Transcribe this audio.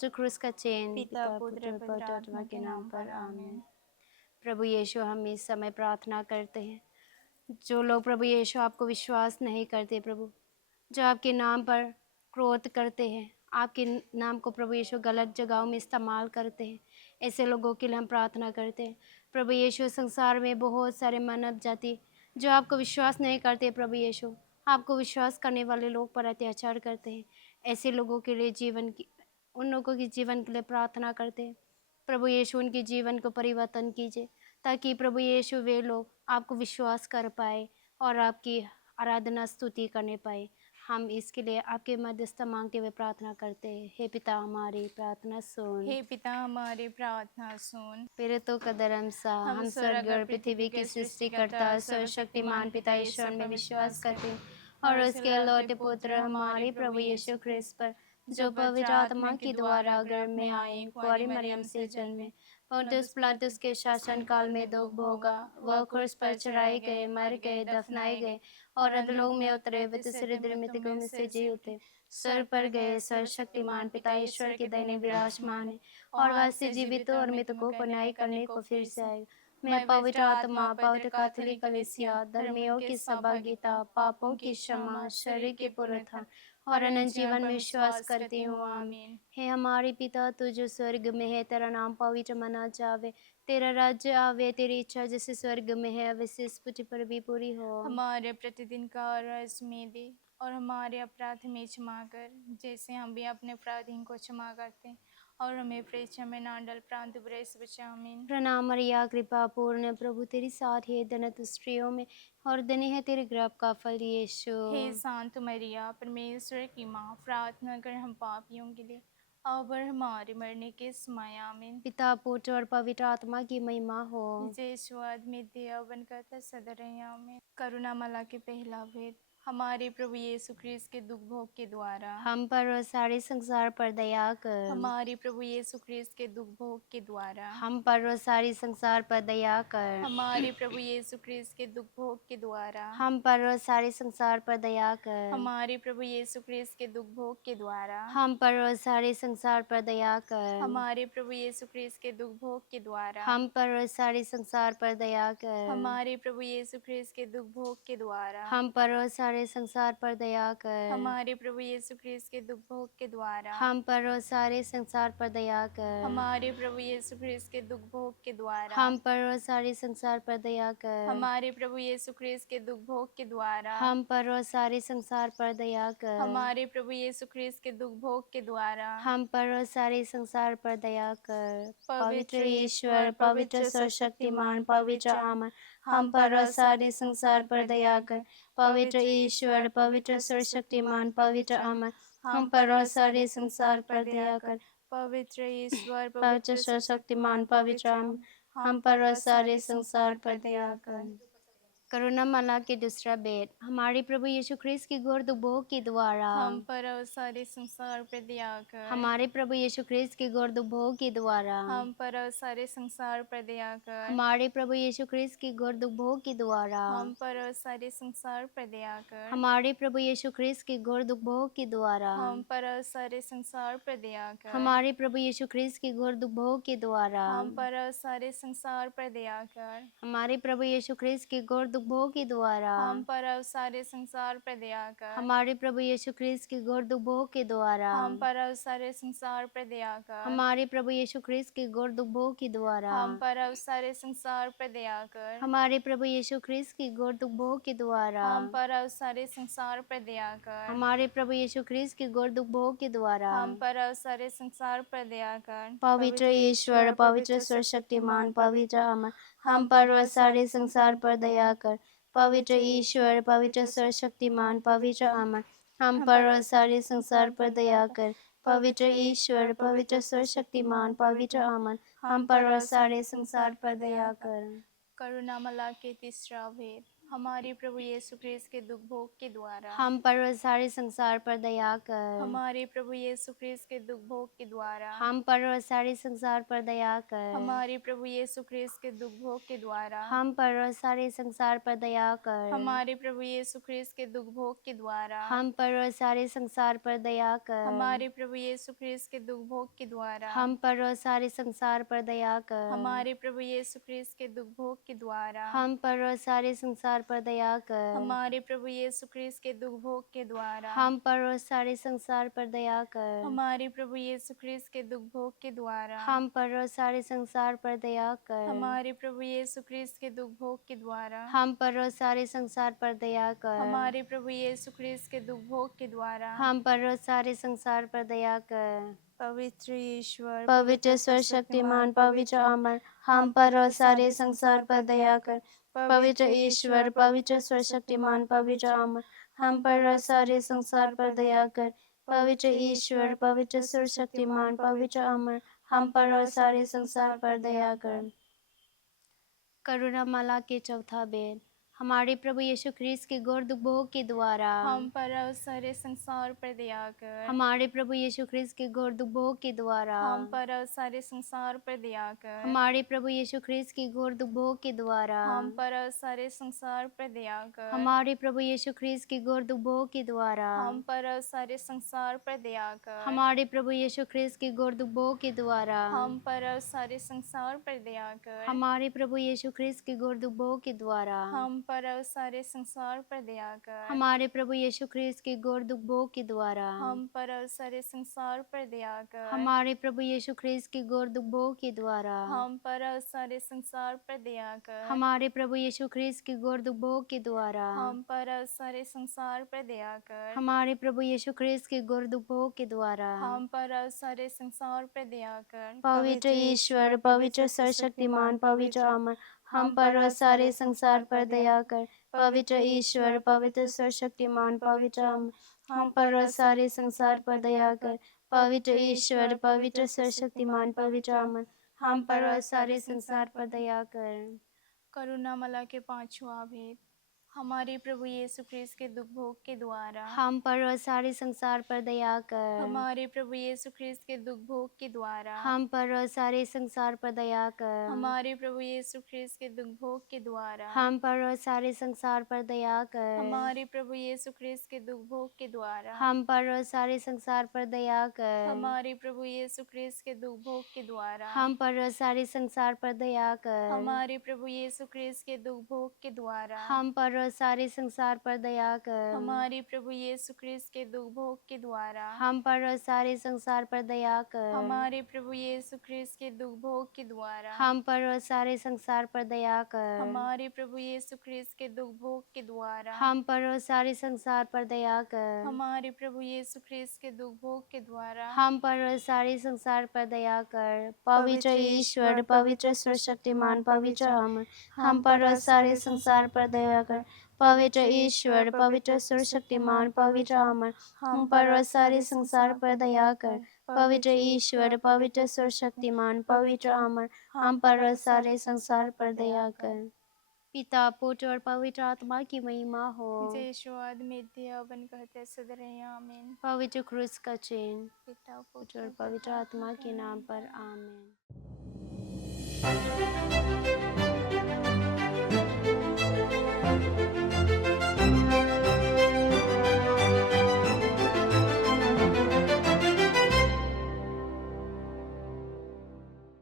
जो क्रूस का चैन, पिता पुत्र पवित्र आत्मा के नाम पर आमीन। प्रभु यीशु, हम इस समय प्रार्थना करते हैं, जो लोग प्रभु यीशु आपको विश्वास नहीं करते, प्रभु जो आपके नाम पर क्रोध करते हैं, आपके नाम को प्रभु यीशु गलत जगहों में इस्तेमाल करते हैं, ऐसे लोगों के लिए हम प्रार्थना करते हैं। प्रभु यीशु, संसार में बहुत सारे मानव जाति जो आपको विश्वास नहीं करते, प्रभु यीशु आपको विश्वास करने वाले लोग पर अत्याचार करते हैं, ऐसे लोगों के लिए उन लोगों के जीवन के लिए प्रार्थना करते हैं। प्रभु यीशु, उनके जीवन को परिवर्तन कीजिए, ताकि प्रभु यीशु वे लोग आपको विश्वास कर पाए और आपकी आराधना स्तुति करने पाए। हम इसके लिए आपके मध्यस्थता मांगते हुए प्रार्थना करते हैं। हे पिता, हमारी प्रार्थना सुन। हे पिता हमारी प्रार्थना सुन। पीड़ितों का धर्म सा, हम स्वर्ग और पृथ्वी की सृष्टिकर्ता सर्वशक्तिमान पिता ईश्वर में विश्वास करते हैं और उसके अलौटे पुत्र हमारे प्रभु यीशु ख्रिस्त पर, जो पवित्र आत्मा के द्वारा गर्भ में आए, कुंवारी मरियम से जन्मे, पोंटियस पिलातुस के शासन काल में दुख भोगा, वह क्रूस पर चढ़ाए गए, मर गए, दफनाए गए और अधोलोक में उतरे, वे तीसरे दिन मृतकों में से जी उठे, स्वर्ग पर गए, सर्वशक्तिमान पिता ईश्वर के दाहिने विराजमान है और वह से जीवितों और मृतकों को न्याय करने को फिर से आएगा। मैं पवित्र आत्मा, पवित्र कैथोलिक कलीसिया, धर्मियों की सहभागिता, पापों की क्षमा, शरीर के पुनरुत्थान और अनंत जीवन में विश्वास करती हूँ। आमीन। हे हमारे पिता, तू जो स्वर्ग में है, तेरा नाम पवित्र मना जावे, तेरा राज्य आवे, तेरी इच्छा जैसे स्वर्ग में है वैसे इस पृथ्वी पर भी पूरी हो। हमारे प्रतिदिन का आहार में दे और हमारे अपराध में क्षमा कर, जैसे हम भी अपने अपराधियों को क्षमा करते हैं, और हमें परीक्षा में ना डाल, परंतु बुराई से बचा। आमीन। प्रणाम मरिया, कृपा पूर्ण, प्रभु तेरी साथ है, धन्य स्त्रियों में और धन्य है तेरे गर्भ का फल यीशु। हे शांत मरिया, परमेश्वर की माँ, प्रार्थना कर हम पापियों के लिए अब और हमारे मरने के समय। आमीन। पिता, पुत्र और पवित्र आत्मा की महिमा हो। जय स्वाद में दिया बन करता सदा रहे। आमीन। करुणा माला के पहला भेद। हमारे प्रभु यीशु ख्रिस्त के दुख भोग के द्वारा हम पर और सारे संसार पर दया कर। हमारे प्रभु यीशु ख्रिस्त के दुख भोग के द्वारा हम पर और सारे संसार पर दया कर। हमारे प्रभु यीशु ख्रिस्त के दुख भोग के द्वारा हम पर और सारे संसार पर दया कर। हमारे प्रभु यीशु ख्रिस्त के दुख भोग के द्वारा हम पर और सारे संसार पर दया कर। हमारे प्रभु यीशु ख्रिस्त के दुख भोग के द्वारा हम पर और सारे संसार पर दया कर। हमारे प्रभु यीशु ख्रिस्त के दुख भोग के द्वारा हम पर और सारे संसार पर दया कर। हमारे प्रभु यीशु ख्रिस्त के दुख भोग के द्वारा हम पर और सारे संसार पर दया कर। हमारे प्रभु यीशु ख्रिस्त के दुख भोग के द्वारा हम पर और सारे संसार पर दया कर। हमारे प्रभु यीशु ख्रिस्त के दुख भोग के द्वारा हम पर और सारे संसार पर दया कर। हमारे प्रभु यीशु ख्रिस्त के दुख भोग के द्वारा हम पर और सारे संसार पर दया कर। पवित्र ईश्वर, पवित्र सर्वशक्तिमान, पवित्र आमन, हम पर और सारे संसार पर दया कर। पवित्र ईश्वर, पवित्र सर्वशक्तिमान, पवित्र आमन, हम पर और सारे संसार पर दया कर। पवित्र ईश्वर, पवित्र सर्वशक्तिमान, पवित्र आमन, हम पर और सारे संसार पर दया कर। करुणा माला के दूसरा भेद। हमारे प्रभु यीशु ख्रिस्त की घोर दुख के द्वारा हम पर और सारे संसार पर दया कर। हमारे प्रभु यीशु ख्रिस्त की घोर दुख के द्वारा हम पर और सारे संसार पर दया कर। हमारे प्रभु यीशु ख्रिस्त की घोर दुख के द्वारा हम पर और सारे संसार पर दया कर। हमारे प्रभु यीशु ख्रिस्त की घोर दुख के द्वारा हम पर और सारे संसार पर दया कर। हमारे प्रभु यीशु ख्रिस्त की घोर दुख के द्वारा हम पर और सारे संसार पर दया कर। हमारे प्रभु यीशु ख्रिस्त की घोर दुख के द्वारा हम पर और सारे संसार पर दया कर। हमारे प्रभु यीशु ख्रिस्त की घोर दुख के द्वारा हम पर और सारे संसार पर दया कर। हमारे प्रभु यीशु ख्रिस्त की घोर दुख के द्वारा हम पर और सारे संसार पर दया कर। हमारे प्रभु यीशु ख्रिस्त की घोर दुख के द्वारा हम पर और सारे संसार पर दया कर। हमारे प्रभु यीशु ख्रिस्त की घोर दुख के द्वारा हम पर और सारे संसार पर दया कर। पवित्र ईश्वर, पवित्र सर्वशक्तिमान, पवित्र अमर, हम पर और सारे संसार पर दया कर। पवित्र ईश्वर, पवित्र सर्वशक्तिमान, पवित्र अमर, हम पर और सारे संसार पर दया कर। पवित्र ईश्वर, पवित्र सर्वशक्तिमान, पवित्र अमर, हम पर और सारे संसार पर दया कर। करुणा माला के तीसरा भेद। हमारे प्रभु यीशु ख्रिस्त के दुख भोग के द्वारा हम पर और सारे संसार पर दया कर। हमारे प्रभु यीशु ख्रिस्त के दुख भोग के द्वारा हम पर और सारे संसार पर दया कर। हमारे प्रभु यीशु ख्रिस्त के दुख भोग के द्वारा हम पर और सारे संसार पर दया कर। हमारे प्रभु यीशु ख्रिस्त के दुख भोग के द्वारा हम पर और सारे संसार पर दया कर। हमारे प्रभु यीशु ख्रिस्त के दुख भोग के द्वारा हम पर और सारे संसार पर दया कर। हमारे प्रभु यीशु ख्रिस्त के दुख भोग के द्वारा हम पर और सारे संसार पर दया कर। हमारे प्रभु यीशु ख्रिस्त के दुख भोग के द्वारा हम पर और सारे संसार पर दया कर। हमारे प्रभु यीशु ख्रिस्त के दुख भोग के द्वारा हम पर और सारे संसार पर दया कर। हमारे प्रभु यीशु ख्रिस्त के दुख भोग के द्वारा हम पर और सारे संसार पर दया कर। हमारे प्रभु यीशु ख्रिस्त के दुख भोग के द्वारा हम पर और सारे संसार पर दया कर। पवित्र ईश्वर पवित्र सर्वशक्तिमान पवित्र अमर, हम पर और सारे संसार पर दया कर। पवित्र ईश्वर पवित्र सर्वशक्तिमान पवित्र अमर, हम पर और सारे संसार पर दया कर। पवित्र ईश्वर पवित्र सर्वशक्तिमान पवित्र अमर, हम पर और सारे संसार पर दया कर। करुणा माला के चौथा भेद। हमारे प्रभु यीशु ख्रिस्त के घोर दुख भोग के द्वारा हम पर और सारे संसार पर दया कर हमारे प्रभु यीशु ख्रिस्त के घोर दुख भोग के द्वारा हम पर और सारे संसार पर दया कर हमारे प्रभु यीशु ख्रिस्त के घोर दुख भोग के द्वारा हम पर और सारे संसार पर दया कर हमारे प्रभु यीशु ख्रिस्त के घोर दुख भोग के द्वारा हम पर और सारे संसार पर दया कर हमारे प्रभु यीशु ख्रिस्त के घोर दुख भोग के द्वारा हम पर और सारे संसार पर दया कर हमारे प्रभु यीशु ख्रिस्त के घोर दुख भोग के द्वारा हम पर और सारे संसार पर दया कर हमारे प्रभु यीशु ख्रिस्त के घोर दुख भोग के द्वारा हम पर और सारे संसार पर दया कर हमारे प्रभु यीशु ख्रिस्त के घोर दुख भोग के द्वारा हम पर और सारे संसार पर दया कर हमारे प्रभु यीशु ख्रिस्त के घोर दुख भोग के द्वारा हम पर और सारे संसार पर दया कर हमारे प्रभु यीशु ख्रिस्त के घोर दुख भोग के द्वारा हम पर और सारे संसार पर दया कर पवित्र ईश्वर पवित्र सर्वशक्तिमान पवित्र अमर, हम पर और सारे संसार पर दया कर। पवित्र ईश्वर पवित्र सर्वशक्तिमान पवित्र अमर, हम पर और सारे संसार पर दया कर। पवित्र ईश्वर पवित्र सर्वशक्तिमान पवित्र अमर, हम पर और सारे संसार पर दया कर। करुणा माला के पांचवा भेद। हमारे प्रभु यीशु ख्रिस्त के दुख भोग के द्वारा हम पर और सारे संसार पर दया कर। हमारे प्रभु यीशु ख्रिस्त के दुख भोग के द्वारा हम पर और सारे संसार पर दया कर। हमारे प्रभु यीशु ख्रिस्त के दुख भोग के द्वारा हम पर और सारे संसार पर दया कर। हमारे प्रभु यीशु ख्रिस्त के दुख भोग के द्वारा हम पर और सारे संसार पर दया कर। हमारे प्रभु यीशु ख्रिस्त के दुख भोग के द्वारा हम पर और सारे संसार पर दया कर। हमारे प्रभु यीशु ख्रिस्त के दुख भोग के द्वारा हम पर और सारे संसार पर दया कर। हमारे प्रभु यीशु ख्रिस्त के दुख भोग के द्वारा हम पर और सारे संसार पर दया कर। हमारे प्रभु यीशु ख्रिस्त के दुख भोग के द्वारा हम पर और सारे संसार पर दया कर। हमारे प्रभु यीशु ख्रिस्त के दुख भोग के द्वारा हम पर और सारे संसार पर दया कर। हमारे प्रभु यीशु ख्रिस्त के दुख भोग के द्वारा हम पर और सारे संसार पर दया कर। पवित्र ईश्वर पवित्र सर्वशक्तिमान पवित्र अमर, हम पर और सारे संसार पर दया कर। पवित्र ईश्वर पवित्र सर्वशक्तिमान पवित्र अमर, हम पर और सारे संसार पर दया कर। पवित्र ईश्वर पवित्र सर्वशक्तिमान पवित्र अमर, हम पर और सारे संसार पर दया कर। पिता पुत्र और पवित्र आत्मा की महिमा हो। जय शुआद मिथ्या बन कहते सद रहे आमीन। पवित्र क्रूस का चिन्ह पिता पुत्र और पवित्र आत्मा के नाम पर आमीन।